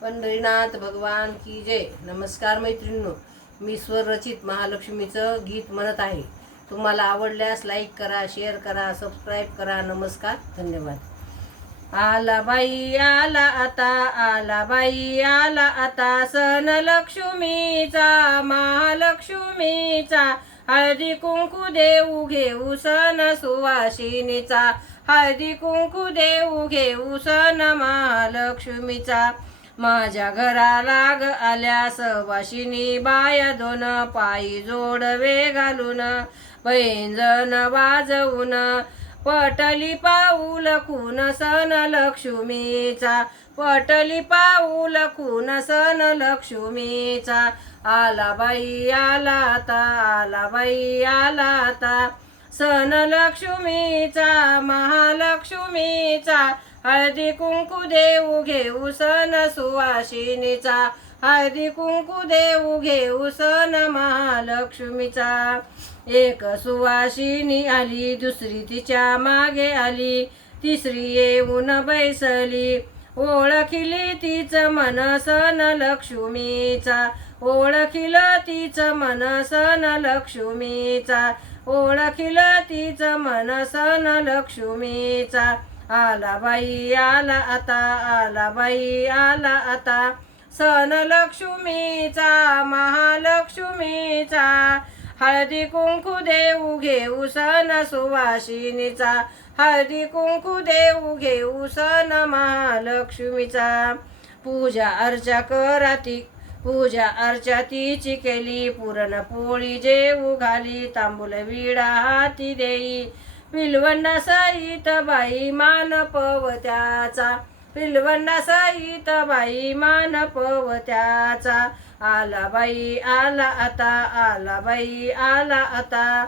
पंढरीनाथ भगवान की जय. नमस्कार मैत्रिणींनो, मी स्वरचित महालक्ष्मीचं गीत म्हणत आहे. तुम्हाला आवडल्यास लाईक करा, शेअर करा, सबस्क्राईब करा. नमस्कार, धन्यवाद. आला बाई आला आता, आला बाई आला आता, सण लक्ष्मीचा महालक्ष्मीचा. हळदी कुंकू देऊ घेऊ सण सुवासिनीचा, हळदी कुंकू देऊ घेऊ सण महालक्ष्मीचा. माझ्या घराला ग आल्या सवाशिनी बाया दोन, पायी जोडवे घालून पैंजण वाजवून. पटली पाऊल खून सण लक्ष्मीचा, पटली पाऊल खून सण लक्ष्मीचा. आला बाई आला आता, आला बाई आला आता, सण लक्ष्मीचा महालक्ष्मीचा. हळदी कुंकू देऊ घेऊ सण सुवासिनीचा, हळदी कुंकू देऊ घेऊ सण महालक्ष्मीचा. एक सुवासिनी आली, दुसरी तिच्या मागे आली, तिसरी येऊन बैसली. ओळखिली तीच मन सण लक्ष्मीचा, ओळखिलं तीच मन सण लक्ष्मीचा, ओळखिलं तीच मन सण लक्ष्मीचा. आला बाई आला आता, आला बाई आला आता, सण लक्ष्मीचा महालक्ष्मीचा. हळदी कुंकू देऊ घेऊ सण सुवासिनीचा, हळदी कुंकू देऊ घेऊ सण महालक्ष्मीचा. पूजा अर्चा कराती, पूजा अर्चा तिची केली, पुरणपोळी जेऊ घाली, तांबूल विडा हाती देई. पिलवंडा सहित बाई मान पवत्याचा, पिलवंडा सहित बाई मान पवत्याचा. आला बाई आला आता, आला बाई आला आता,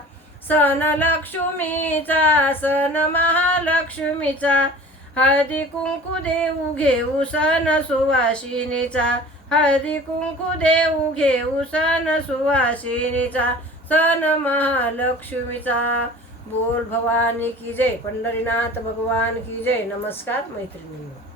सण लक्ष्मीचा सण महालक्ष्मीचा. हळदी कुंकू देऊ घेऊ सण सुवासिनीचा, हळदी कुंकू देऊ घेऊ सण सुवासिनीचा, सण महालक्ष्मीचा. बोल भवानी की जय, पंढरीनाथ भगवान की जय. नमस्कार मैत्रिणींनो.